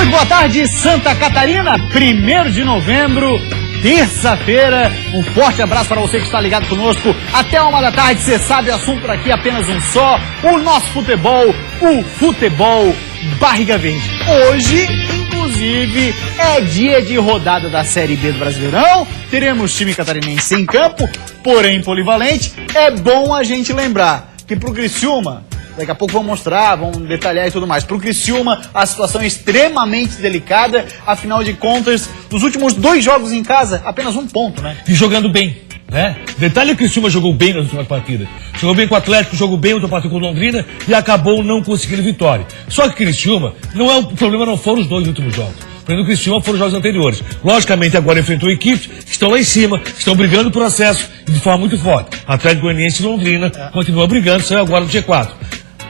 Muito boa tarde, Santa Catarina, 1º de novembro, terça-feira. Um forte abraço para você que está ligado conosco até 1 da tarde. Você sabe, o assunto por aqui é apenas um só: o nosso futebol, o futebol barriga verde. Hoje, inclusive, é dia de rodada da Série B do Brasileirão. Teremos time catarinense em campo, porém polivalente. É bom a gente lembrar que pro Criciúma, daqui a pouco vamos mostrar, vamos detalhar e tudo mais. Para o Criciúma, a situação é extremamente delicada. Afinal de contas, nos últimos 2 jogos em casa, apenas 1 ponto, né? E jogando bem, né? Detalhe, o Criciúma jogou bem nas últimas partidas. Jogou bem com o Atlético, jogou bem outra partida com o Londrina e acabou não conseguindo vitória. Só que o Criciúma, o problema não foram os 2 últimos jogos. O problema do Criciúma foram os jogos anteriores. Logicamente, agora enfrentou equipes que estão lá em cima, que estão brigando por acesso de forma muito forte. Atlético Goianiense e Londrina continua brigando, saiu agora no G4.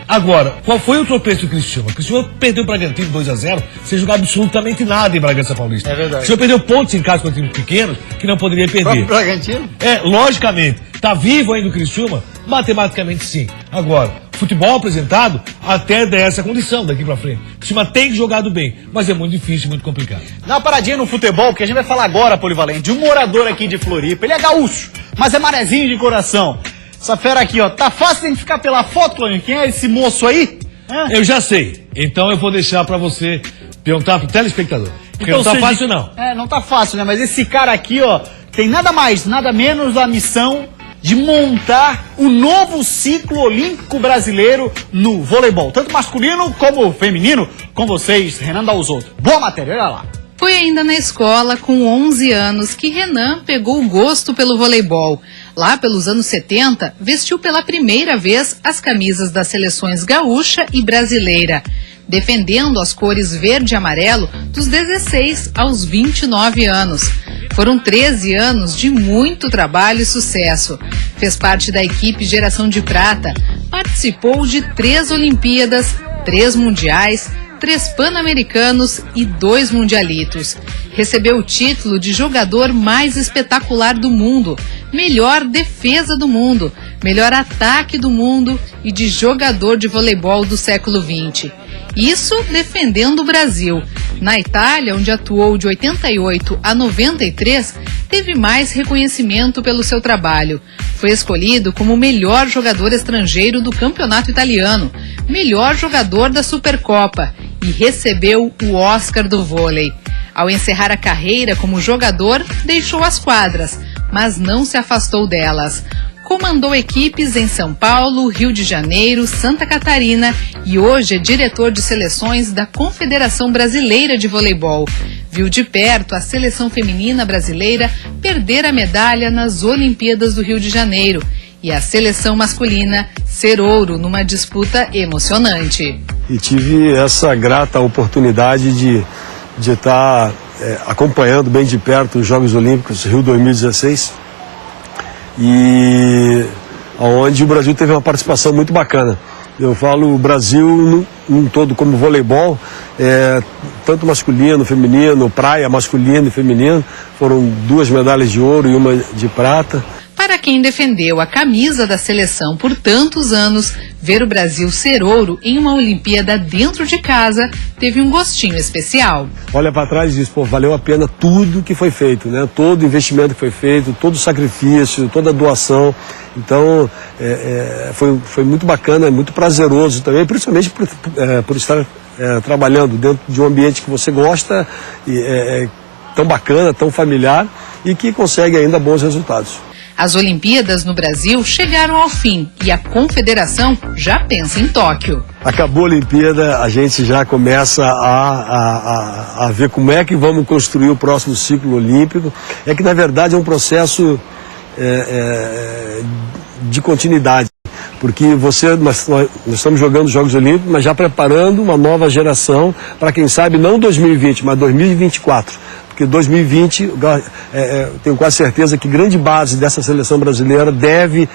Agora, qual foi o tropeço do Criciúma? O Criciúma perdeu o Bragantino 2-0 sem jogar absolutamente nada em Bragança Paulista. É verdade. O Criciúma perdeu pontos em casa com times pequenos que não poderia perder. O Bragantino? Logicamente. Tá vivo ainda o Criciúma? Matematicamente sim. Agora, futebol apresentado até dessa condição daqui pra frente. O Criciúma tem jogado bem, mas é muito difícil, muito complicado. Dá uma paradinha no futebol, porque a gente vai falar agora, polivalente, de um morador aqui de Floripa. Ele é gaúcho, mas é marezinho de coração. Essa fera aqui, ó, tá fácil identificar pela foto, Clônio? Quem é esse moço aí? Eu já sei. Então eu vou deixar pra você perguntar pro telespectador. Porque Então, não tá fácil, não. Não tá fácil, né? Mas esse cara aqui, ó, tem nada mais, nada menos a missão de montar o novo ciclo olímpico brasileiro no voleibol, tanto masculino como feminino, com vocês, Renan Dalzotto. Boa matéria, olha lá. Foi ainda na escola, com 11 anos, que Renan pegou o gosto pelo voleibol. Lá pelos anos 70, vestiu pela primeira vez as camisas das seleções gaúcha e brasileira, defendendo as cores verde e amarelo dos 16 aos 29 anos. Foram 13 anos de muito trabalho e sucesso. Fez parte da equipe Geração de Prata, participou de 3 Olimpíadas, 3 Mundiais, 3 Pan-Americanos e 2 Mundialitos. Recebeu o título de jogador mais espetacular do mundo, melhor defesa do mundo, melhor ataque do mundo e de jogador de voleibol do século XX. Isso defendendo o Brasil. Na Itália, onde atuou de 88 a 93, teve mais reconhecimento pelo seu trabalho. Foi escolhido como o melhor jogador estrangeiro do campeonato italiano, melhor jogador da Supercopa e recebeu o Oscar do vôlei. Ao encerrar a carreira como jogador, deixou as quadras, mas não se afastou delas. Comandou equipes em São Paulo, Rio de Janeiro, Santa Catarina e hoje é diretor de seleções da Confederação Brasileira de Voleibol. Viu de perto a seleção feminina brasileira perder a medalha nas Olimpíadas do Rio de Janeiro e a seleção masculina ser ouro numa disputa emocionante. E tive essa grata oportunidade de estar acompanhando bem de perto os Jogos Olímpicos Rio 2016. E onde o Brasil teve uma participação muito bacana. Eu falo o Brasil num todo como voleibol, tanto masculino, feminino, praia masculino e feminino, foram 2 medalhas de ouro e 1 de prata. Para quem defendeu a camisa da seleção por tantos anos, ver o Brasil ser ouro em uma Olimpíada dentro de casa teve um gostinho especial. Olha para trás e diz, valeu a pena tudo que foi feito, né? Todo o investimento que foi feito, todo o sacrifício, toda a doação. Então, foi muito bacana, muito prazeroso também, principalmente por estar trabalhando dentro de um ambiente que você gosta, tão bacana, tão familiar e que consegue ainda bons resultados. As Olimpíadas no Brasil chegaram ao fim e a Confederação já pensa em Tóquio. Acabou a Olimpíada, a gente já começa a ver como é que vamos construir o próximo ciclo olímpico. É que, na verdade, é um processo de continuidade. Porque nós estamos jogando os Jogos Olímpicos, mas já preparando uma nova geração para, quem sabe, não 2020, mas 2024. Porque 2020, tenho quase certeza que grande base dessa seleção brasileira deve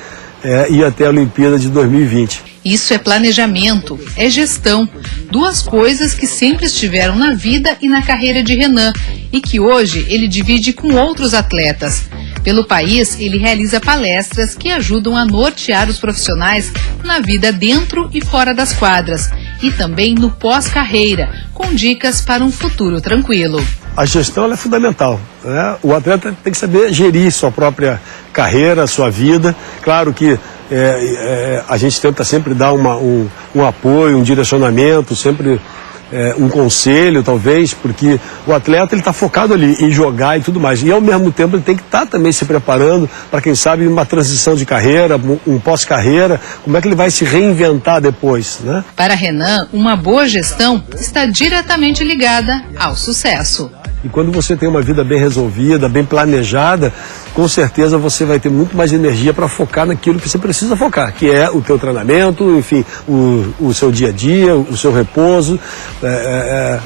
ir até a Olimpíada de 2020. Isso é planejamento, é gestão. 2 coisas que sempre estiveram na vida e na carreira de Renan e que hoje ele divide com outros atletas. Pelo país, ele realiza palestras que ajudam a nortear os profissionais na vida dentro e fora das quadras e também no pós-carreira, com dicas para um futuro tranquilo. A gestão ela é fundamental, né? O atleta tem que saber gerir sua própria carreira, sua vida. Claro que a gente tenta sempre dar um apoio, um direcionamento, sempre um conselho, talvez, porque o atleta ele está focado ali em jogar e tudo mais. E ao mesmo tempo ele tem que estar também se preparando para, quem sabe, uma transição de carreira, um pós-carreira, como é que ele vai se reinventar depois, né? Para Renan, uma boa gestão está diretamente ligada ao sucesso. E quando você tem uma vida bem resolvida, bem planejada, com certeza você vai ter muito mais energia para focar naquilo que você precisa focar, que é o teu treinamento, enfim, o seu dia a dia, o seu repouso,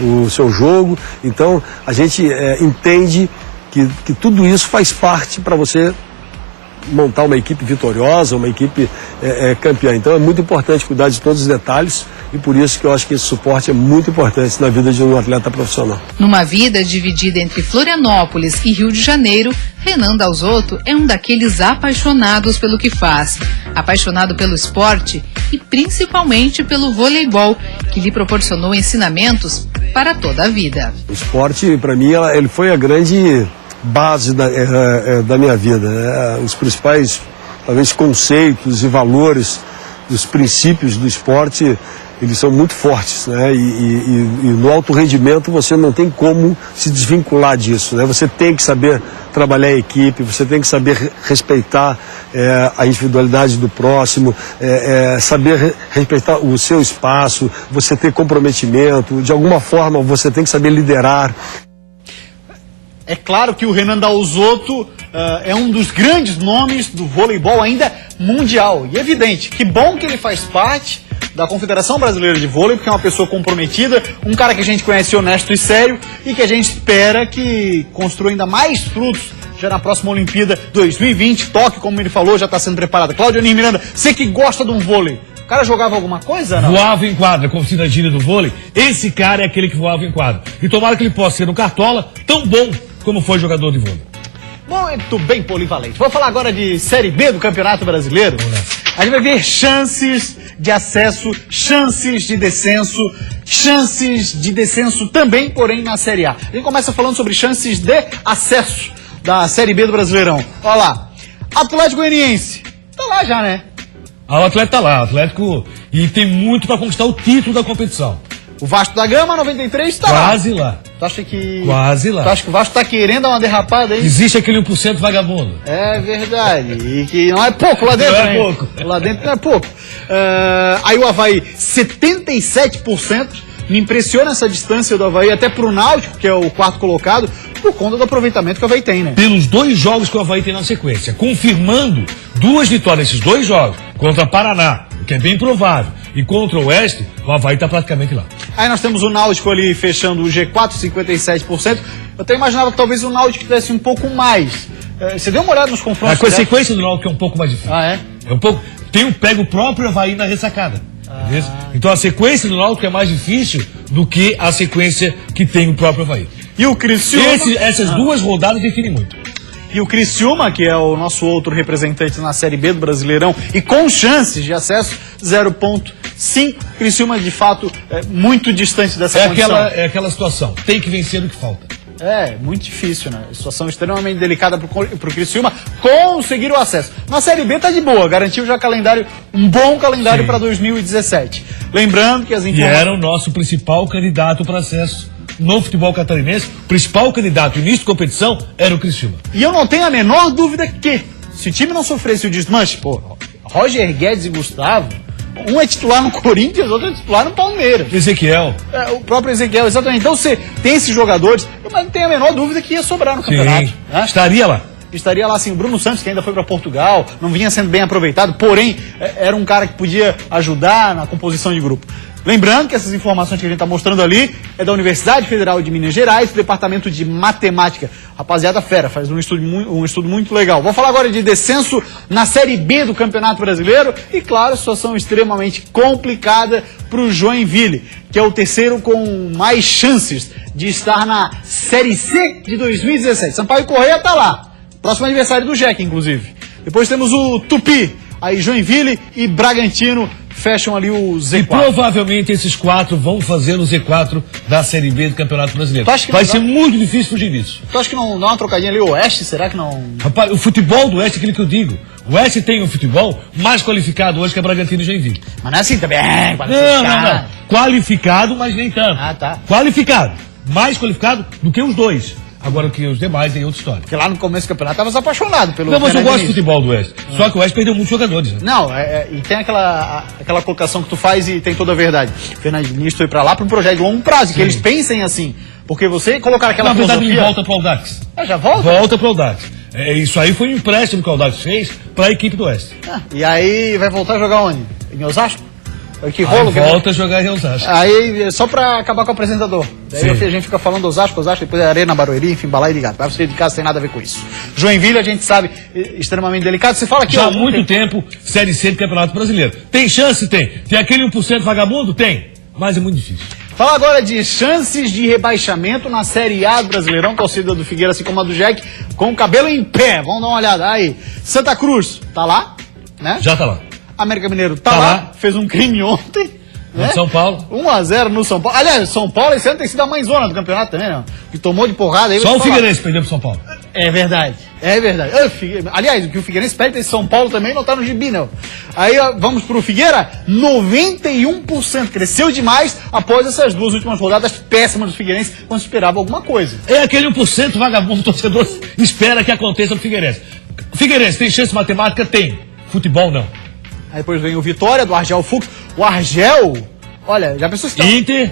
o seu jogo. Então, a gente entende que tudo isso faz parte para você montar uma equipe vitoriosa, uma equipe campeã. Então, é muito importante cuidar de todos os detalhes e por isso que eu acho que esse suporte é muito importante na vida de um atleta profissional. Numa vida dividida entre Florianópolis e Rio de Janeiro, Renan Dalzotto é um daqueles apaixonados pelo que faz, apaixonado pelo esporte e principalmente pelo voleibol, que lhe proporcionou ensinamentos para toda a vida. O esporte, para mim, ele foi a grande base da minha vida, né? Os principais, talvez, conceitos e valores, os princípios do esporte, eles são muito fortes, né? E no alto rendimento você não tem como se desvincular disso, né? Você tem que saber trabalhar em equipe, você tem que saber respeitar a individualidade do próximo, saber respeitar o seu espaço, você ter comprometimento, de alguma forma você tem que saber liderar. É claro que o Renan Dalzotto é um dos grandes nomes do voleibol ainda mundial. E é evidente, que bom que ele faz parte da Confederação Brasileira de Vôlei, porque é uma pessoa comprometida, um cara que a gente conhece honesto e sério e que a gente espera que construa ainda mais frutos já na próxima Olimpíada 2020. Tóquio, como ele falou, já está sendo preparada. Cláudio Onir Miranda, você que gosta de um vôlei, o cara jogava alguma coisa, não? Voava em quadra, como se na gíria do vôlei. Esse cara é aquele que voava em quadra. E tomara que ele possa ser um cartola tão bom como foi jogador de vôlei. Muito bem polivalente. Vou falar agora de Série B do Campeonato Brasileiro. A gente vai ver chances de acesso, chances de descenso também, porém, na Série A. A gente começa falando sobre chances de acesso da Série B do Brasileirão. Olha lá, Atlético Goianiense, tá lá já, né? O Atlético tá lá, o Atlético, e tem muito para conquistar o título da competição. O Vasco da Gama, 93, tá lá. Quase lá. Tu acha que... Quase lá. Tu acha que o Vasco tá querendo dar uma derrapada aí? Existe aquele 1% vagabundo. É verdade. E que não é pouco lá dentro, Não é hein? pouco. Lá dentro não é pouco. Aí o Avaí, 77%. Me impressiona essa distância do Avaí até pro Náutico, que é o quarto colocado, por conta do aproveitamento que o Avaí tem, né? Pelos 2 jogos que o Avaí tem na sequência, confirmando 2 vitórias nesses 2 jogos, contra Paraná, o que é bem provável, e contra o Oeste, o Avaí está praticamente lá. Aí nós temos o Náutico ali fechando o G4, 57%. Eu até imaginava que talvez o Náutico tivesse um pouco mais. Você deu uma olhada nos confrontos? A sequência do Náutico é um pouco mais difícil. Ah, é? É um pouco. Pega o próprio Avaí na ressacada. Então a sequência do Náutico é mais difícil do que a sequência que tem o próprio Avaí. E o Criciúma... Essas 2 rodadas definem muito. E o Criciúma, que é o nosso outro representante na Série B do Brasileirão, e com chances de acesso, 0,5. Criciúma, de fato, é muito distante dessa condição. É aquela situação, tem que vencer o que falta. É, muito difícil, né? Situação extremamente delicada pro Criciúma conseguir o acesso. Na Série B tá de boa, garantiu já um bom calendário para 2017. Lembrando que as informações... E era o nosso principal candidato para acesso no futebol catarinense. O principal candidato início de competição era o Criciúma. E eu não tenho a menor dúvida que, se o time não sofresse o desmanche, pô, Roger Guedes e Gustavo, um é titular no Corinthians, o outro é titular no Palmeiras. Ezequiel. O próprio Ezequiel, exatamente. Então você tem esses jogadores, mas não tenho a menor dúvida que ia sobrar no campeonato. Né? Estaria lá. Estaria lá, assim, o Bruno Santos, que ainda foi para Portugal, não vinha sendo bem aproveitado, porém, era um cara que podia ajudar na composição de grupo. Lembrando que essas informações que a gente está mostrando ali é da Universidade Federal de Minas Gerais, do Departamento de Matemática. Rapaziada fera, faz um estudo muito legal. Vou falar agora de descenso na Série B do Campeonato Brasileiro e, claro, situação extremamente complicada para o Joinville, que é o terceiro com mais chances de estar na Série C de 2017. Sampaio Correia está lá, próximo aniversário do Jeca, inclusive. Depois temos o Tupi, aí Joinville e Bragantino fecham ali o Z4. E provavelmente esses 4 vão fazer o Z4 da Série B do Campeonato Brasileiro. Vai ser muito difícil fugir disso. Tu acha que não dá uma trocadinha ali, o Oeste, será que não... Rapaz, o futebol do Oeste é aquilo que eu digo. O Oeste tem um futebol mais qualificado hoje que a Bragantino e Joinville. Mas não é assim também. Não. Qualificado, mas nem tanto. Ah, tá. Qualificado. Mais qualificado do que os dois. Agora que os demais tem outra história. Porque lá no começo do campeonato tava apaixonado pelo... Não, mas eu gosto do futebol do Oeste. Só que o Oeste perdeu muitos jogadores. Né? Não, e tem aquela colocação que tu faz e tem toda a verdade. O Fernando Diniz foi pra lá pra um projeto de longo prazo, que eles pensem assim. Porque você colocar aquela filosofia... Na verdade, ele volta filosofia... pro Audax. Ah, já volta? Volta pro Audax. Isso aí foi um empréstimo que o Audax fez pra equipe do Oeste. E aí vai voltar a jogar onde? Em Osasco? Que rolo, volta a jogar em Osasco. Aí, só pra acabar com o apresentador. Daí a gente fica falando Osasco, depois Arena, Barueri, enfim, Balai e Ligado. Pra você de casa tem nada a ver com isso. Joinville, a gente sabe, extremamente delicado. Você fala que... Já há muito tempo, Série C do Campeonato Brasileiro. Tem chance? Tem. Tem aquele 1% vagabundo? Tem. Mas é muito difícil. Fala agora de chances de rebaixamento na Série A do Brasileirão. Torcida do Figueira, assim como a do Jack, com o cabelo em pé. Vamos dar uma olhada. Aí, Santa Cruz, tá lá, né? Já tá lá. América Mineiro tá lá. Fez um crime ontem. Né? São Paulo. 1-0 no São Paulo. Aliás, São Paulo esse ano tem sido a mãezona do campeonato também, não? Que tomou de porrada aí. Só o Figueirense perdeu pro São Paulo. É verdade. Aliás, o que o Figueirense perde tem São Paulo também, não tá no gibi, não. Aí, vamos pro Figueira, 91%. Cresceu demais após essas 2 últimas rodadas péssimas do Figueirense, quando se esperava alguma coisa. É aquele 1% vagabundo torcedor espera que aconteça no Figueirense. Figueirense tem chance matemática? Tem. Futebol, não. Aí depois vem o Vitória, do Argel Fux. O Argel, olha, já pensou se... Inter,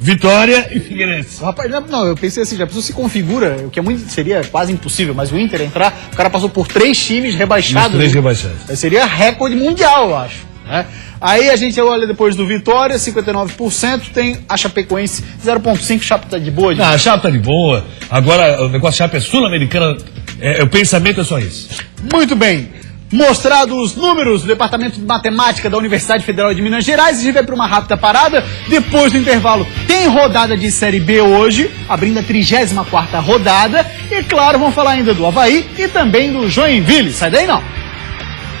Vitória e Figueirense. Rapaz, não, eu pensei assim, já pensou se configura, o que seria quase impossível, mas o Inter entrar, o cara passou por 3 times rebaixados. 3 rebaixados. Seria recorde mundial, eu acho. Né? Aí a gente olha depois do Vitória, 59%, tem a Chapecoense, 0,5%, Chape tá de boa. A Chape tá de boa. Agora, o negócio Chape é sul-americana, o pensamento é só isso. Muito bem. Mostrados os números do Departamento de Matemática da Universidade Federal de Minas Gerais, a gente vai para uma rápida parada. Depois do intervalo, tem rodada de Série B hoje, abrindo a 34ª rodada. E claro, vamos falar ainda do Avaí e também do Joinville. Sai daí não.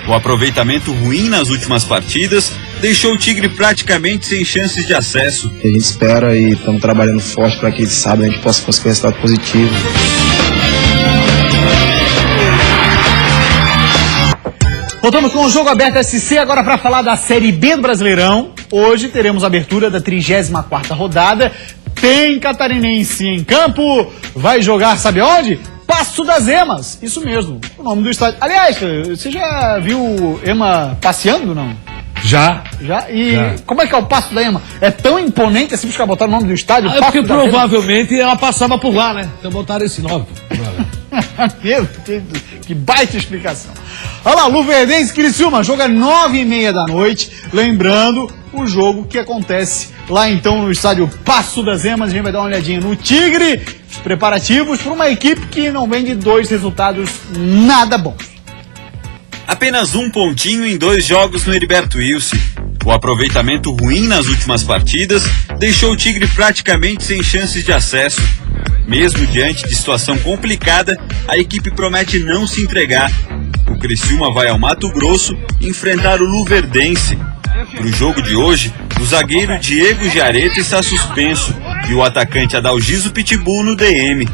O aproveitamento ruim nas últimas partidas deixou o Tigre praticamente sem chances de acesso. A gente espera e estamos trabalhando forte para que sábado a gente possa conseguir um resultado positivo. Voltamos com o Jogo Aberto SC agora para falar da Série B do Brasileirão. Hoje teremos a abertura da 34ª rodada. Tem catarinense em campo. Vai jogar, sabe onde? Passo das Emas. Isso mesmo, o nome do estádio. Aliás, você já viu o Ema passeando, não? Já. E já. Como é que é o Passo da Ema? É tão imponente assim para botar o nome do estádio? É porque provavelmente ela passava por lá, né? Então botaram esse nome. Meu Deus, que baita explicação. Olha lá, Luverdense Criciúma, jogo é 9h30 da noite. Lembrando, o jogo que acontece lá então no estádio Passo das Emas. A gente vai dar uma olhadinha no Tigre, os preparativos para uma equipe que não vem de 2 resultados nada bons. Apenas 1 pontinho em 2 jogos no Heriberto Wilson. O aproveitamento ruim nas últimas partidas deixou o Tigre praticamente sem chances de acesso. Mesmo diante de situação complicada, a equipe promete não se entregar. O Criciúma vai ao Mato Grosso enfrentar o Luverdense. Para o jogo de hoje, o zagueiro Diego Giareta está suspenso e o atacante Adalgiso Pitbull no DM.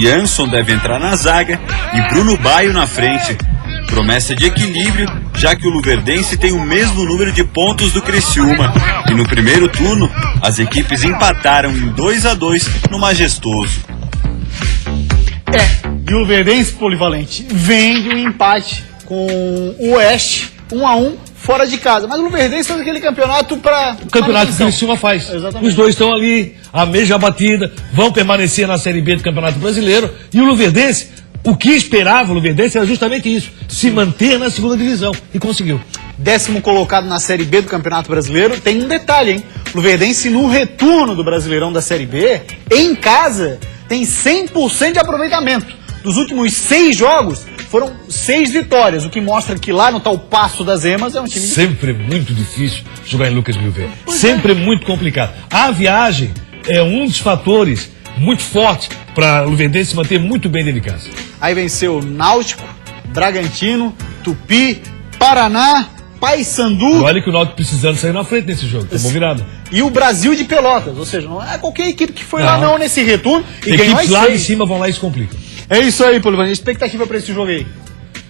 Jansson deve entrar na zaga e Bruno Baio na frente. Promessa de equilíbrio, já que o Luverdense tem o mesmo número de pontos do Criciúma. E no primeiro turno, as equipes empataram em 2-2 no Majestoso. E o Luverdense polivalente vem de um empate com o Oeste, 1-1 fora de casa. Mas o Luverdense faz aquele campeonato para... O campeonato que o Criciúma faz. Exatamente. Os dois estão ali, a mesma batida, vão permanecer na Série B do Campeonato Brasileiro. E o Luverdense, o que esperava o Luverdense era justamente isso, se manter na 2ª divisão. E conseguiu. 10º colocado na Série B do Campeonato Brasileiro. Tem um detalhe, hein? O Luverdense no retorno do Brasileirão da Série B, em casa, tem 100% de aproveitamento. Dos últimos 6 jogos, foram 6 vitórias, o que mostra que lá no tal Passo das Emas é um time... Sempre muito difícil jogar em Lucas Milver. Sempre muito complicado. A viagem é um dos fatores muito fortes para o Luverdense se manter muito bem dentro de casa. Aí venceu Náutico, Bragantino, Tupi, Paraná Paysandu. Olha que o Náutico precisando sair na frente nesse jogo, tomou virado. E o Brasil de Pelotas, ou seja, não é qualquer equipe que foi lá não nesse retorno e ganhou equipes as lá 6. em cima vão lá e se complicam. É isso aí, Polivani. Expectativa para esse jogo aí.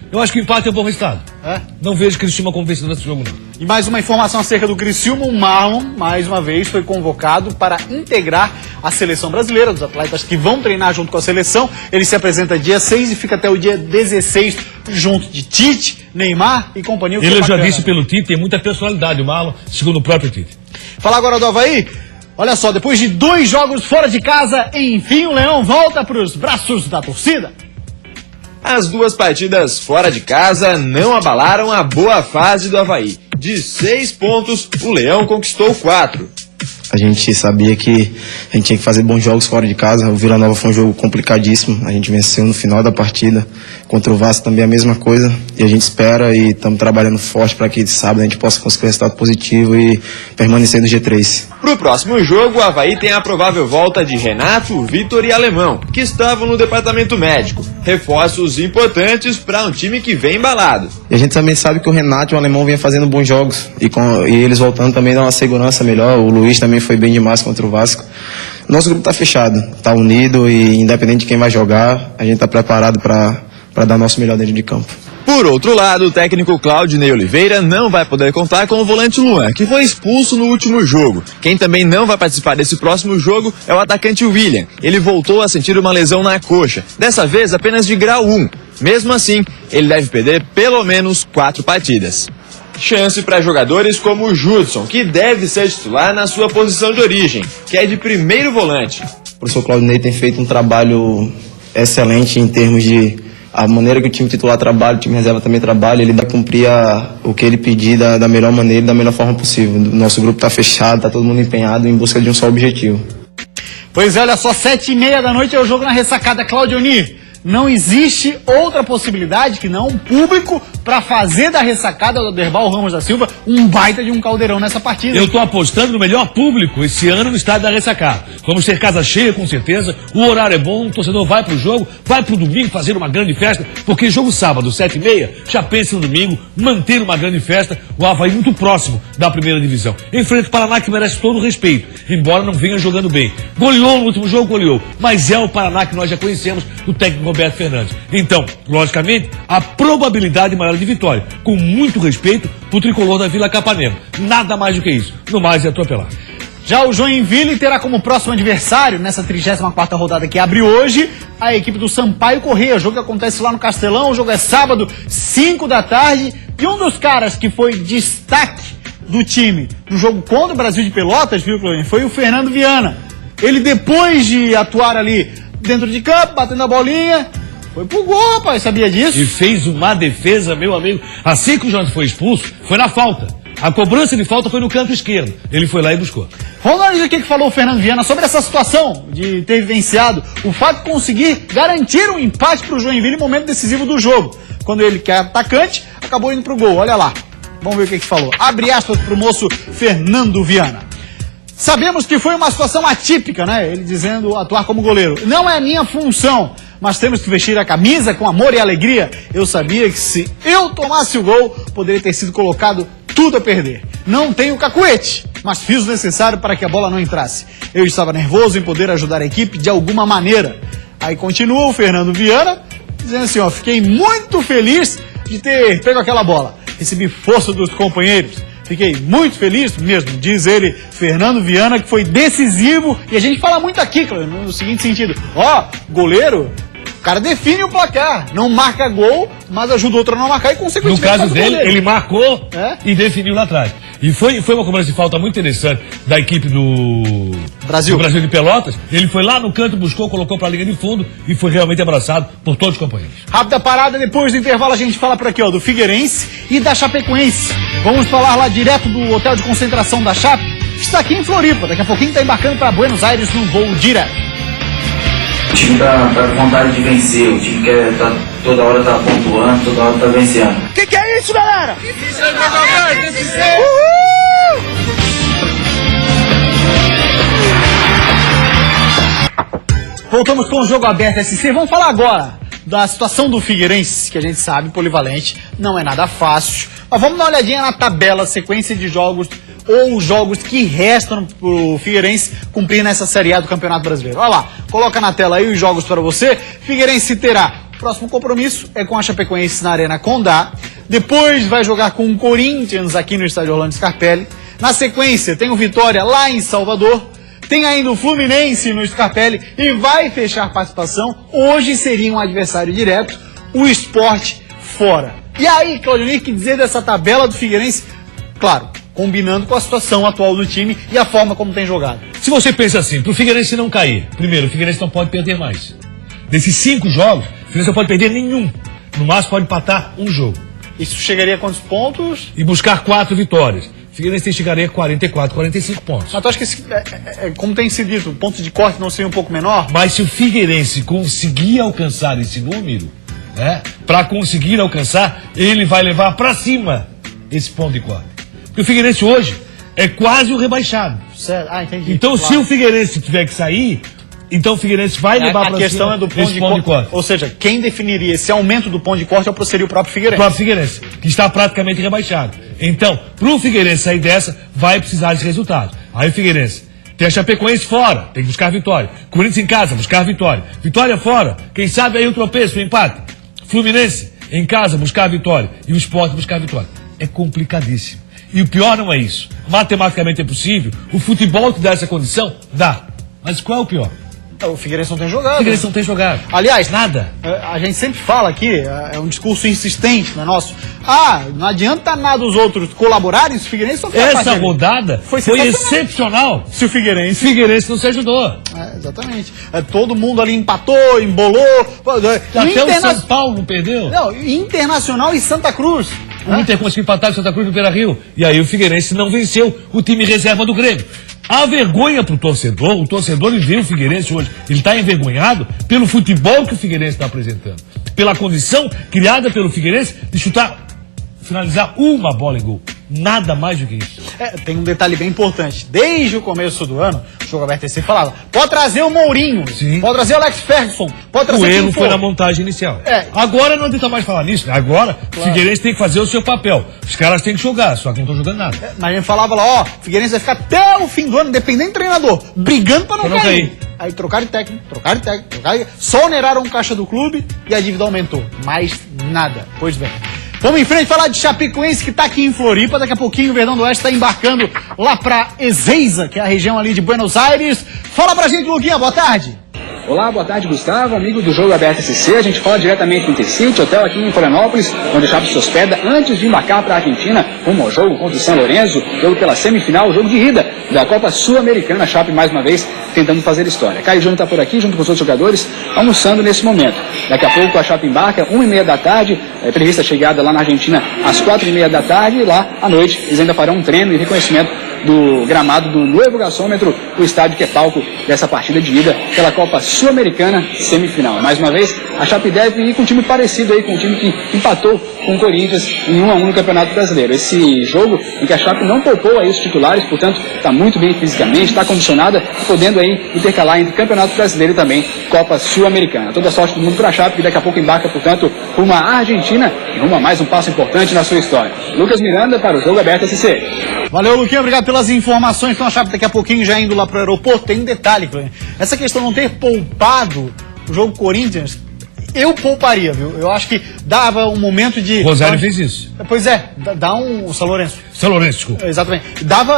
Eu acho que o empate é um bom resultado. É? Não vejo Criciúma como vencedor nesse jogo, não. E mais uma informação acerca do Criciúma, o Marlon, mais uma vez, foi convocado para integrar a seleção brasileira, dos atletas que vão treinar junto com a seleção. Ele se apresenta dia 6 e fica até o dia 16 junto de Tite, Neymar e companhia. Ele, eu já disse pelo Tite, tem muita personalidade, o Marlon, segundo o próprio Tite. Falar agora do Avaí. Olha só, depois de 2 jogos fora de casa, enfim o Leão volta para os braços da torcida. As 2 partidas fora de casa não abalaram a boa fase do Avaí. De 6 pontos, o Leão conquistou 4. A gente sabia que a gente tinha que fazer bons jogos fora de casa. O Vila Nova foi um jogo complicadíssimo. A gente venceu no final da partida. Contra o Vasco também a mesma coisa. E a gente espera e estamos trabalhando forte para que sábado a gente possa conseguir um resultado positivo e permanecer no G3. Pro próximo jogo, o Avaí tem a provável volta de Renato, Vitor e Alemão, que estavam no departamento médico. Reforços importantes para um time que vem embalado. E a gente também sabe que o Renato e o Alemão vinham fazendo bons jogos. E eles voltando também dá uma segurança melhor. O Luiz também foi bem demais contra o Vasco. Nosso grupo está fechado, está unido e independente de quem vai jogar, a gente está preparado para dar nosso melhor dentro de campo. Por outro lado, o técnico Claudinei Oliveira não vai poder contar com o volante Luan, que foi expulso no último jogo. Quem também não vai participar desse próximo jogo é o atacante William. Ele voltou a sentir uma lesão na coxa, dessa vez apenas de grau 1. Mesmo assim, ele deve perder pelo menos 4 partidas. Chance para jogadores como o Judson, que deve ser titular na sua posição de origem, que é de primeiro volante. O professor Claudinei tem feito um trabalho excelente em termos de a maneira que o time titular trabalha, o time reserva também trabalha, ele vai cumprir o que ele pedir da melhor maneira e da melhor forma possível. O nosso grupo está fechado, está todo mundo empenhado em busca de um só objetivo. Pois é, olha só, 7h30 da noite é o jogo na ressacada. Claudioni, não existe outra possibilidade que não um público para fazer da ressacada do Aderbal Ramos da Silva um baita de um caldeirão nessa partida. Eu estou apostando no melhor público esse ano no estádio da Ressacada. Vamos ter casa cheia, com certeza. O horário é bom, o torcedor vai pro jogo, vai pro domingo fazer uma grande festa, porque jogo sábado, 7h30, já pensa no domingo, manter uma grande festa, o Avaí muito próximo da primeira divisão. Enfrenta o Paraná, que merece todo o respeito, embora não venha jogando bem. Goleou no último jogo, goleou, mas é o Paraná que nós já conhecemos, do técnico Roberto Fernandes. Então, logicamente, a probabilidade maior de vitória, com muito respeito pro tricolor da Vila Capanema. Nada mais do que isso. No mais é atropelar. Já o Joinville terá como próximo adversário, nessa 34ª rodada que abre hoje, a equipe do Sampaio Corrêa. O jogo acontece lá no Castelão, o jogo é sábado, 5 da tarde. E um dos caras que foi destaque do time no jogo contra o Brasil de Pelotas, viu, Clóvis, foi o Fernando Viana. Ele, depois de atuar ali dentro de campo, batendo a bolinha, foi pro gol, rapaz, sabia disso? E fez uma defesa, meu amigo. Assim que o Jonathan foi expulso, foi na falta. A cobrança de falta foi no canto esquerdo. Ele foi lá e buscou. Vamos analisar o que falou o Fernando Viana sobre essa situação de ter vivenciado o fato de conseguir garantir um empate pro Joinville no momento decisivo do jogo. Quando ele, que é atacante, acabou indo pro gol. Olha lá. Vamos ver o que falou. Abre aspas pro moço Fernando Viana. Sabemos que foi uma situação atípica, né? Ele dizendo atuar como goleiro. Não é minha função, mas temos que vestir a camisa com amor e alegria. Eu sabia que se eu tomasse o gol, poderia ter sido colocado tudo a perder. Não tenho cacuete, mas fiz o necessário para que a bola não entrasse. Eu estava nervoso em poder ajudar a equipe de alguma maneira. Aí continua o Fernando Viana, dizendo assim, ó, fiquei muito feliz de ter pego aquela bola. Recebi força dos companheiros. Fiquei muito feliz mesmo, diz ele, Fernando Viana, que foi decisivo. E a gente fala muito aqui, claro, no seguinte sentido. Ó, goleiro, o cara define o placar. Não marca gol, mas ajuda o outro a não marcar e consequentemente. No caso dele, ele marcou É? e definiu lá atrás. E foi uma cobrança de falta muito interessante da equipe do Brasil de Pelotas. Ele foi lá no canto, buscou, colocou para a linha de fundo e foi realmente abraçado por todos os companheiros. Rápida parada, depois do intervalo a gente fala por aqui, ó, do Figueirense e da Chapecoense. Vamos falar lá direto do hotel de concentração da Chape, que está aqui em Floripa. Daqui a pouquinho está embarcando para Buenos Aires num voo direto. O time tá com vontade de vencer, o time quer toda hora tá pontuando, toda hora tá vencendo. Que é isso, galera? Voltamos com o Jogo Aberto SC. Vamos falar agora da situação do Figueirense, que a gente sabe, polivalente, não é nada fácil. Mas vamos dar uma olhadinha na tabela, sequência de jogos ou jogos que restam pro Figueirense cumprir nessa Série A do Campeonato Brasileiro. Olha lá, coloca na tela aí os jogos para você. Figueirense terá o próximo compromisso é com a Chapecoense na Arena Condá. Depois vai jogar com o Corinthians aqui no estádio Orlando Scarpelli. Na sequência tem o Vitória lá em Salvador. Tem ainda o Fluminense no Scarpelli e vai fechar a participação. Hoje seria um adversário direto, o Sport fora. E aí, Claudionir, que dizer dessa tabela do Figueirense? Claro, combinando com a situação atual do time e a forma como tem jogado. Se você pensa assim, pro Figueirense não cair, primeiro, o Figueirense não pode perder mais. Desses 5 jogos, o Figueirense não pode perder nenhum. No máximo pode empatar um jogo. Isso chegaria a quantos pontos? E buscar 4 vitórias. O Figueirense chegaria a 44, 45 pontos. Mas tu acha que, como tem sido dito, o ponto de corte não seria um pouco menor? Mas se o Figueirense conseguir alcançar esse número, né, para conseguir alcançar, ele vai levar para cima esse ponto de corte. Porque o Figueirense hoje é quase o rebaixado. Certo. Ah, entendi. Então, claro. se o Figueirense tiver que sair, então o Figueirense vai levar para cima. A questão é do ponto de corte. Ou seja, quem definiria esse aumento do ponto de corte seria o próprio Figueirense. O próprio Figueirense, que está praticamente rebaixado. Então, para o Figueirense sair dessa, vai precisar de resultado. Aí o Figueirense tem a Chapecoense fora, tem que buscar vitória. Corinthians em casa, buscar vitória. Vitória fora, quem sabe aí o tropeço, o empate. Fluminense em casa, buscar vitória. E o Sport buscar vitória. É complicadíssimo. E o pior não é isso. Matematicamente é possível. O futebol te dá essa condição? Dá. Mas qual é o pior? O Figueirense não tem jogado. O Figueirense não tem jogado. Aliás, nada. A gente sempre fala aqui, é um discurso insistente, não é nosso. Não adianta nada os outros colaborarem se o Figueirense só ficar Essa rodada foi excepcional. Se o Figueirense não se ajudou. Exatamente. Todo mundo ali empatou, embolou. Até o São Paulo não perdeu. Não, Internacional e Santa Cruz. O Inter conseguiu empatar com Santa Cruz no Beira-Rio. E aí o Figueirense não venceu o time reserva do Grêmio. A vergonha pro torcedor, o torcedor ele vê o Figueirense hoje, ele está envergonhado pelo futebol que o Figueirense está apresentando. Pela condição criada pelo Figueirense de finalizar uma bola em gol. Nada mais do que isso. Tem um detalhe bem importante. Desde o começo do ano, o Jogo Aberto SC falava, pode trazer o Mourinho, sim, pode trazer o Alex Ferguson, pode trazer o erro foi na montagem inicial. Agora não adianta mais falar nisso. Agora, claro, o Figueirense tem que fazer o seu papel. Os caras têm que jogar, só que não estão jogando nada. Mas a gente falava lá, o Figueirense vai ficar até o fim do ano, dependendo do treinador, brigando para não cair. Aí trocaram de técnico, só oneraram o caixa do clube e a dívida aumentou. Mais nada. Pois bem. Vamos em frente falar de Chapecoense, que está aqui em Floripa. Daqui a pouquinho o Verdão do Oeste está embarcando lá para Ezeiza, que é a região ali de Buenos Aires. Fala pra gente, Luquinha, boa tarde. Olá, boa tarde, Gustavo, amigo do Jogo Aberto SC. A gente fala diretamente do Intercity, hotel aqui em Florianópolis, onde a Chape se hospeda antes de embarcar para a Argentina, rumo ao jogo contra o São Lourenço, jogo pela semifinal, jogo de ida da Copa Sul-Americana. A Chape, mais uma vez, tentando fazer história. Caio Júnior está por aqui, junto com os outros jogadores, almoçando nesse momento. Daqui a pouco a Chape embarca, 1h30 da tarde, prevista a chegada lá na Argentina às 4h30 da tarde, e lá à noite eles ainda farão um treino e reconhecimento do gramado do novo gasômetro, o estádio que é palco dessa partida de ida pela Copa Sul-Americana semifinal. Mais uma vez, a Chape deve ir com um time parecido aí com o time que empatou com o Corinthians em 1-1 no Campeonato Brasileiro. Esse jogo em que a Chape não poupou aí os titulares, portanto, está muito bem fisicamente, está condicionada, podendo aí intercalar entre Campeonato Brasileiro e também Copa Sul-Americana. Toda a sorte do mundo para a Chape, que daqui a pouco embarca, portanto, rumo à Argentina e rumo a mais um passo importante na sua história. Lucas Miranda para o Jogo Aberto SC. Valeu, Luquinha, obrigado pelas informações. Então a Chape daqui a pouquinho já indo lá pro aeroporto. Tem um detalhe, Cleber. Essa questão de não ter poupado o jogo Corinthians, eu pouparia, viu? Eu acho que dava um momento de... Rosário fez isso. Pois é, dá um... São Lourenço. São Lourenço, desculpa. Exatamente. Dava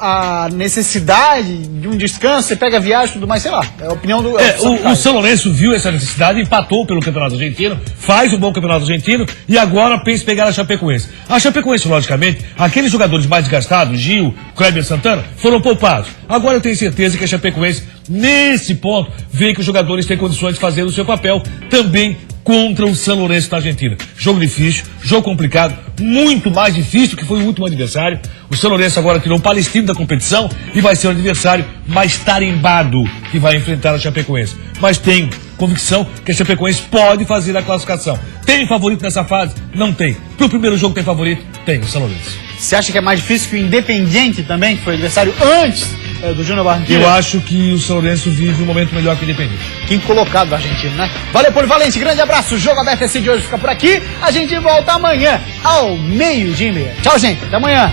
a necessidade de um descanso, você pega a viagem e tudo mais, sei lá. É a opinião do... o São Lourenço viu essa necessidade, empatou pelo Campeonato Argentino, faz um bom Campeonato Argentino e agora pensa em pegar a Chapecoense. A Chapecoense, logicamente, aqueles jogadores mais desgastados, Gil, Kleber Santana, foram poupados. Agora eu tenho certeza que a Chapecoense, nesse ponto, vê que os jogadores têm condições de fazer o seu papel também contra o São Lourenço da Argentina. Jogo difícil, jogo complicado, muito mais difícil que foi o último adversário. O São Lourenço agora tirou o Palestino da competição e vai ser o adversário mais tarimbado que vai enfrentar a Chapecoense. Mas tenho convicção que a Chapecoense pode fazer a classificação. Tem favorito nessa fase? Não tem. Pro primeiro jogo tem favorito? Tem, o São Lourenço. Você acha que é mais difícil que o Independiente também, que foi adversário antes do Júnior Barranquilla. Eu acho que o São Lourenço vive um momento melhor que o Independente. Quinto colocado do argentino, né? Valeu, Polivalente, grande abraço. O Jogo Aberto esse de hoje fica por aqui. A gente volta amanhã ao 12:30. Tchau, gente. Até amanhã.